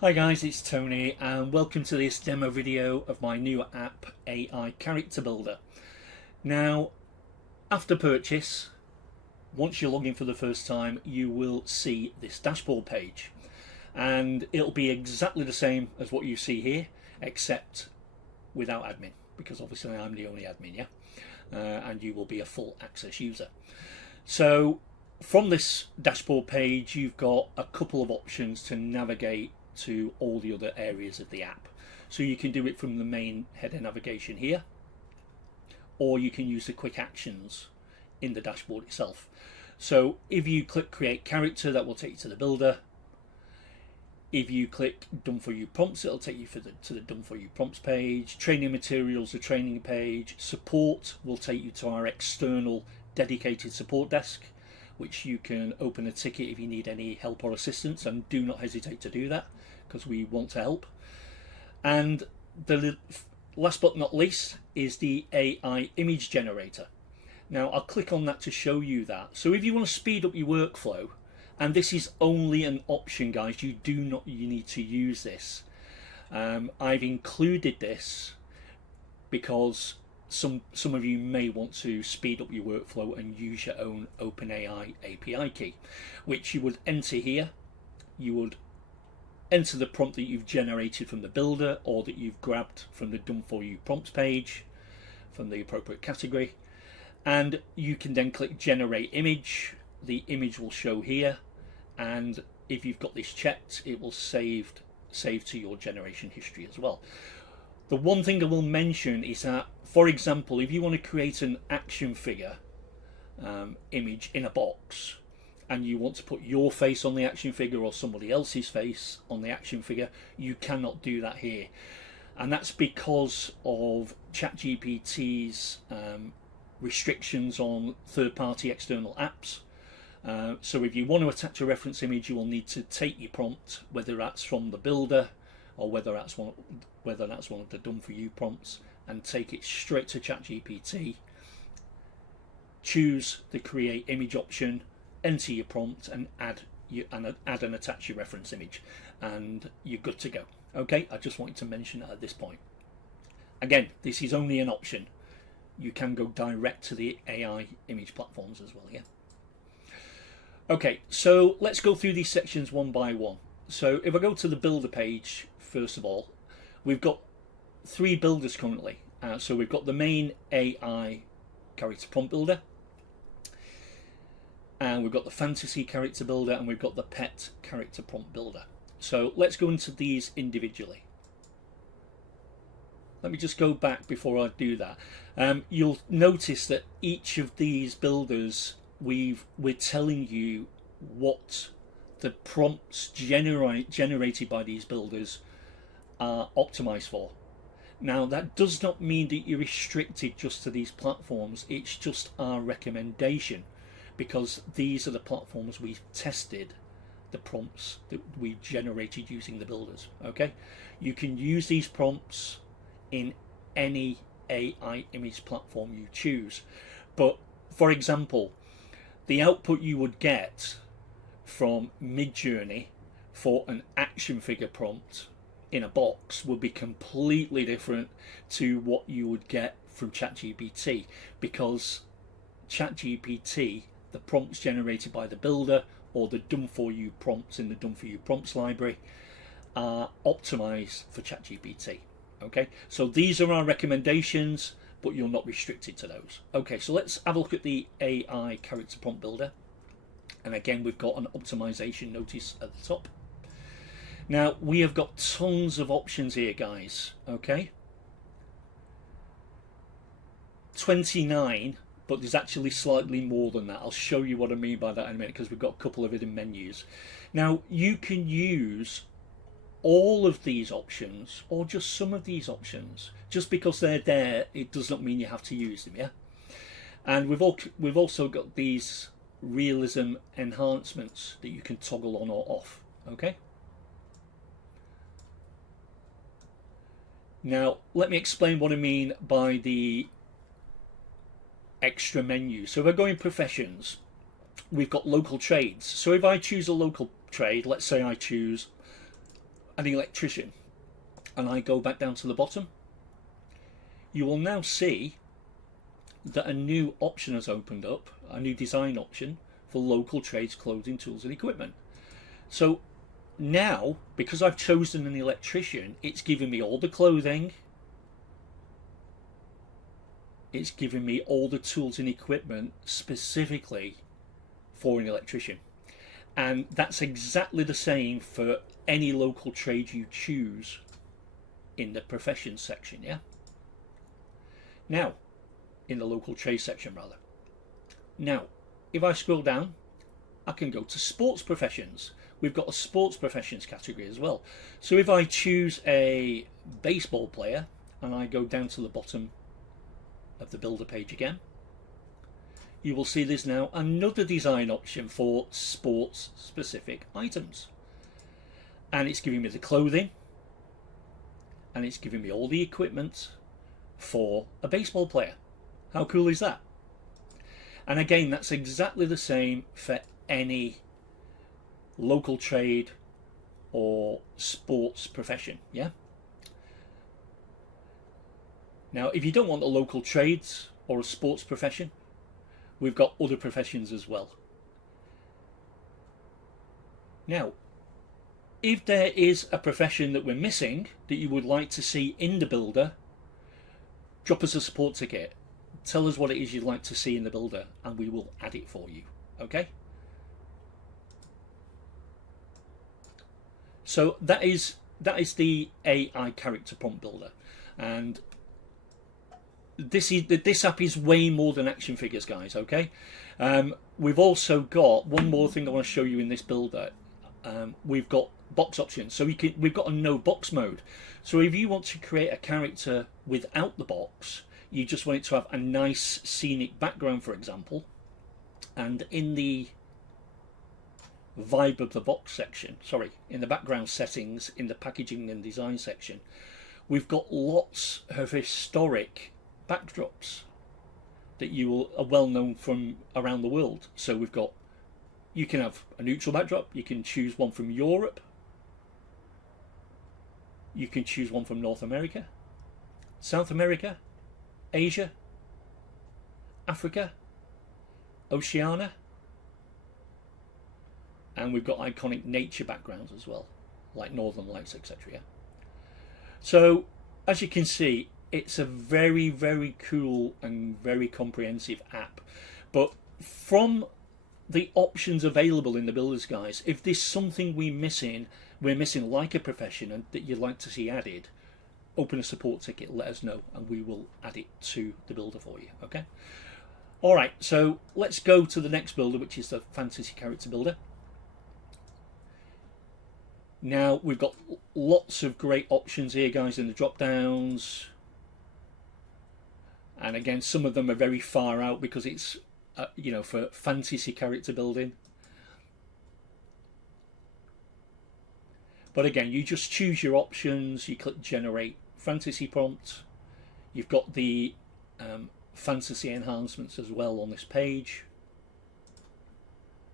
Hi guys, it's Tony and welcome to this demo video of my new app, AI Character Builder. Now, after purchase, once you log in for the first time, you will see this dashboard page. And it'll be exactly the same as what you see here, except without admin, because obviously I'm the only admin, yeah? And you will be a full access user. So, from this dashboard page, you've got a couple of options to navigate to all the other areas of the app. So you can do it from the main header navigation here, or you can use the quick actions in the dashboard itself. So if you click create character, that will take you to the builder. If you click done for you prompts, it'll take you to the done for you prompts page. Training materials, the training page. Support will take you to our external dedicated support desk, which you can open a ticket if you need any help or assistance, and do not hesitate to do that because we want to help. And the last but not least is the AI image generator. Now I'll click on that to show you that. So if you want to speed up your workflow, and this is only an option guys, you need to use this. I've included this because some of you may want to speed up your workflow and use your own OpenAI API key, which you would enter here. You would enter the prompt that you've generated from the builder or that you've grabbed from the done for you prompts page from the appropriate category, and you can then click generate image. The image will show here, and if you've got this checked, it will save to your generation history as well. The one thing I will mention is that, for example, if you want to create an action figure image in a box, and you want to put your face on the action figure or somebody else's face on the action figure, you cannot do that here. And that's because of ChatGPT's restrictions on third-party external apps. So if you want to attach a reference image, you will need to take your prompt, whether that's from the builder or whether that's one of the done for you prompts, and take it straight to ChatGPT. Choose the create image option, enter your prompt, and add and attach your reference image, and you're good to go. Okay, I just wanted to mention that at this point. Again, this is only an option. You can go direct to the AI image platforms as well, yeah. Okay, so let's go through these sections one by one. So if I go to the builder page, first of all, we've got three builders currently. So we've got the main AI character prompt builder, and we've got the fantasy character builder, and we've got the pet character prompt builder. So let's go into these individually. Let me just go back before I do that. You'll notice that each of these builders, we're telling you what the prompts generated by these builders are optimized for. Now that does not mean that you're restricted just to these platforms. It's just our recommendation, because these are the platforms we've tested the prompts that we generated using the builders. Okay, you can use these prompts in any AI image platform you choose, but for example, the output you would get from Midjourney for an action figure prompt in a box would be completely different to what you would get from ChatGPT, because ChatGPT, the prompts generated by the builder or the done for you prompts in the done for you prompts library, are optimized for ChatGPT. Okay, so these are our recommendations, but you're not restricted to those. Okay, so let's have a look at the AI character prompt builder, and again we've got an optimization notice at the top. Now we have got tons of options here, guys. Okay, 29, but there's actually slightly more than that. I'll show you what I mean by that in a minute, because we've got a couple of hidden menus. Now you can use all of these options or just some of these options. Just because they're there, it does not mean you have to use them, yeah. And we've also got these realism enhancements that you can toggle on or off. Okay, now let me explain what I mean by the extra menu. So if I go in professions, we've got local trades. So if I choose a local trade, let's say I choose an electrician and I go back down to the bottom, you will now see that a new option has opened up, a new design option for local trades, clothing, tools and equipment. So now, because I've chosen an electrician, it's giving me all the clothing, it's giving me all the tools and equipment specifically for an electrician. And that's exactly the same for any local trade you choose in the professions section, yeah? Now, in the local trade section rather. Now, if I scroll down, I can go to sports professions. We've got a sports professions category as well. So if I choose a baseball player and I go down to the bottom of the builder page again, you will see there's now another design option for sports specific items. And it's giving me the clothing and it's giving me all the equipment for a baseball player. How cool is that? And again, that's exactly the same for any local trade or sports profession, yeah? Now, if you don't want a local trades or a sports profession, we've got other professions as well. Now, if there is a profession that we're missing that you would like to see in the builder, drop us a support ticket. Tell us what it is you'd like to see in the builder and we will add it for you, okay? So that is the AI character prompt builder, and this app is way more than action figures, guys, okay? We've also got one more thing I want to show you in this builder. We've got box options, so we've got a no box mode. So if you want to create a character without the box, you just want it to have a nice scenic background, for example, and in the vibe of the box section, sorry, in the background settings, in the packaging and design section, we've got lots of historic backdrops that are well known from around the world. So we've got, you can have a neutral backdrop, you can choose one from Europe, you can choose one from North America, South America, Asia, Africa, Oceania, and we've got iconic nature backgrounds as well, like Northern Lights, etc. Yeah? So as you can see, it's a very, very cool and very comprehensive app. But from the options available in the builders guys, if there's something we're missing like a profession and that you'd like to see added, open a support ticket, let us know and we will add it to the builder for you, okay? Alright, so let's go to the next builder, which is the fantasy character builder. Now we've got lots of great options here, guys, in the drop downs, and again some of them are very far out because it's you know, for fantasy character building. But again, you just choose your options, you click generate fantasy prompt, you've got the fantasy enhancements as well on this page,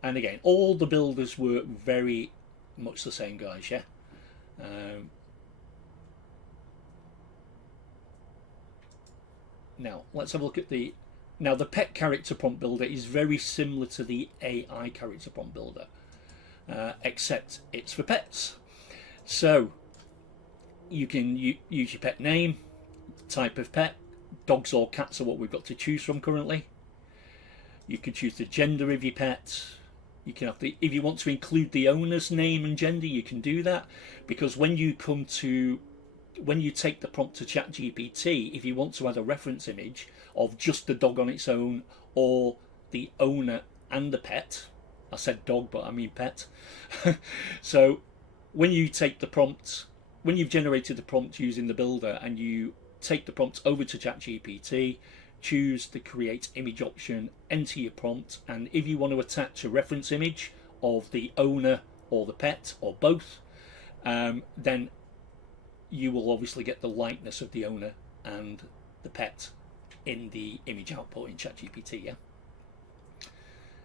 and again all the builders work very much the same, guys, yeah? Now let's have a look at the pet character prompt builder is very similar to the AI character prompt builder, except it's for pets. So you can use your pet name, type of pet. Dogs or cats are what we've got to choose from currently. You can choose the gender of your pet. You can have if you want to include the owner's name and gender, you can do that, because when you take the prompt to ChatGPT, if you want to add a reference image of just the dog on its own or the owner and the pet, I said dog but I mean pet, so when you take the prompt, when you've generated the prompt using the builder and you take the prompt over to ChatGPT, choose the create image option, enter your prompt, and if you want to attach a reference image of the owner or the pet or both, then you will obviously get the likeness of the owner and the pet in the image output in ChatGPT, yeah?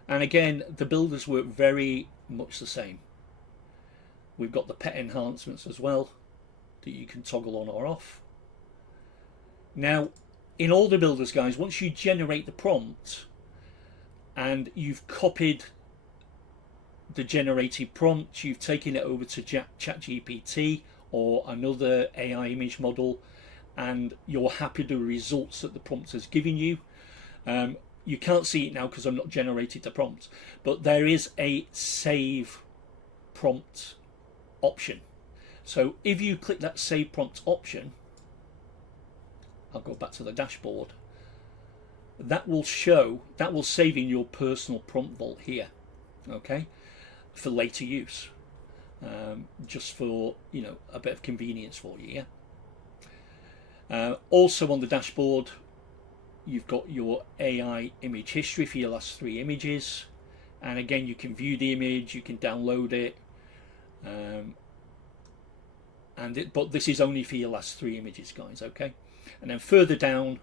And again, the builders work very much the same. We've got the pet enhancements as well that you can toggle on or off. Now, in all the builders, guys, once you generate the prompt and you've copied the generated prompt, you've taken it over to ChatGPT or another AI image model, and you're happy with the results that the prompt has given you. You can't see it now because I've not generated the prompt, but there is a save prompt option. So if you click that save prompt option, I'll go back to the dashboard, that will save in your personal prompt vault here, okay, for later use, just for, you know, a bit of convenience for you. Yeah. Also on the dashboard, you've got your AI image history for your last 3 images, and again, you can view the image, you can download it, but this is only for your last 3 images, guys. Okay. And then further down,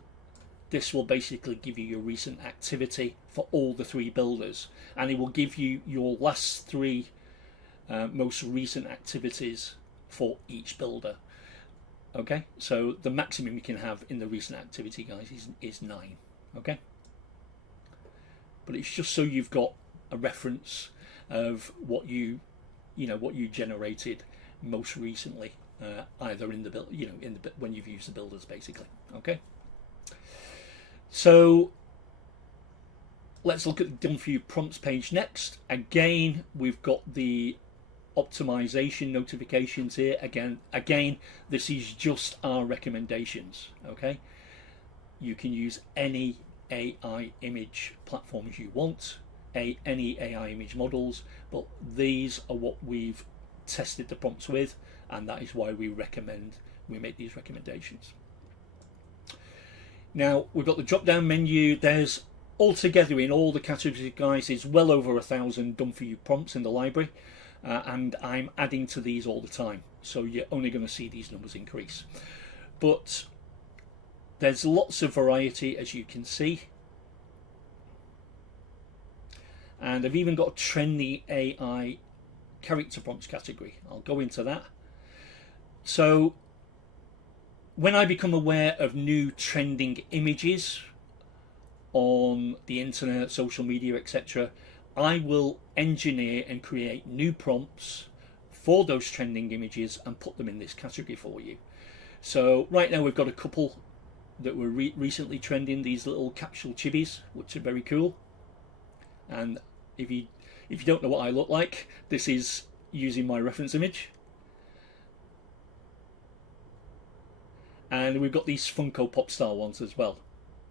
this will basically give you your recent activity for all the 3 builders, and it will give you your last 3 most recent activities for each builder. Okay, so the maximum you can have in the recent activity, guys, is 9. Okay, but it's just so you've got a reference of what you generated most recently, either in the build, when you've used the builders, basically. Okay, so let's look at the done for you prompts page next. Again, we've got the optimization notifications here. Again, this is just our recommendations. Okay, you can use any AI image platforms you want, any AI image models, but these are what we've tested the prompts with, and that is why we make these recommendations. Now we've got the drop down menu. There's altogether in all the categories, guys, is well over 1,000 done for you prompts in the library, and I'm adding to these all the time, so you're only going to see these numbers increase. But there's lots of variety, as you can see, and I've even got a trendy AI character prompts category. I'll go into that. So when I become aware of new trending images on the internet, social media, etc., I will engineer and create new prompts for those trending images and put them in this category for you. So right now we've got a couple that were recently trending, these little capsule chibis, which are very cool. And if you don't know what I look like, this is using my reference image. And we've got these Funko Pop style ones as well,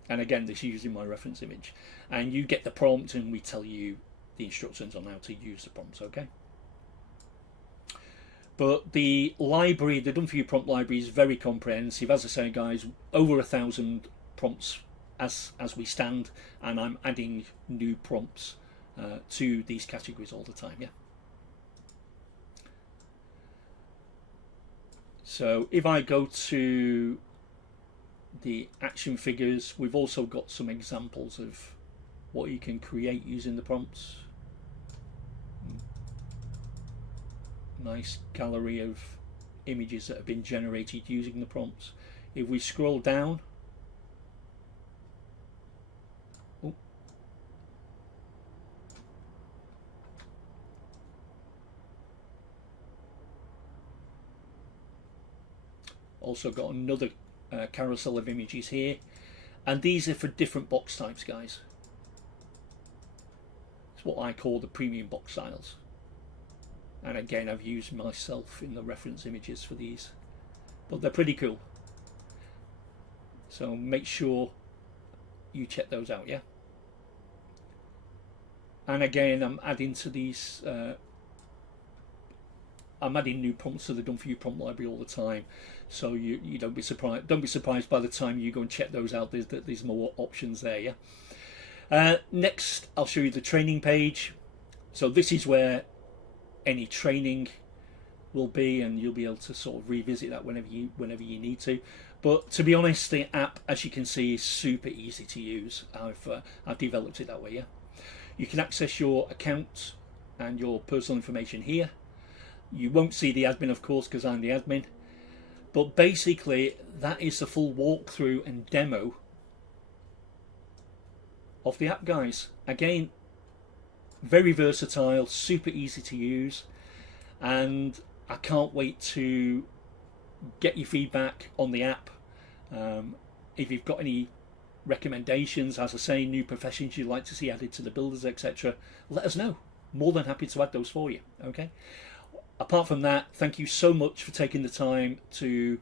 and again, this is using my reference image. And you get the prompt and we tell you the instructions on how to use the prompts. Okay, but the library, the done for you prompt library, is very comprehensive. As I say, guys, over 1,000 prompts as we stand, and I'm adding new prompts to these categories all the time. Yeah. So if I go to the action figures, we've also got some examples of what you can create using the prompts. Nice gallery of images that have been generated using the prompts. If we scroll down, also got another carousel of images here, and these are for different box types, guys. It's what I call the premium box styles, and again, I've used myself in the reference images for these, but they're pretty cool, so make sure you check those out. Yeah. And again, I'm adding to these I'm adding new prompts to the done for you prompt library all the time, so you don't be surprised. Don't be surprised by the time you go and check those out. There's more options there. Yeah. Next, I'll show you the training page. So this is where any training will be, and you'll be able to sort of revisit that whenever you need to. But to be honest, the app, as you can see, is super easy to use. I've developed it that way. Yeah. You can access your account and your personal information here. You won't see the admin, of course, because I'm the admin. But basically, that is the full walkthrough and demo of the app, guys. Again, very versatile, super easy to use, and I can't wait to get your feedback on the app. If you've got any recommendations, as I say, new professions you'd like to see added to the builders, etc., let us know. More than happy to add those for you. Okay. Apart from that, thank you so much for taking the time to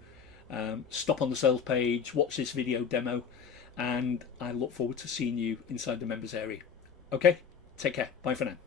stop on the sales page, watch this video demo, and I look forward to seeing you inside the members area. Okay, take care. Bye for now.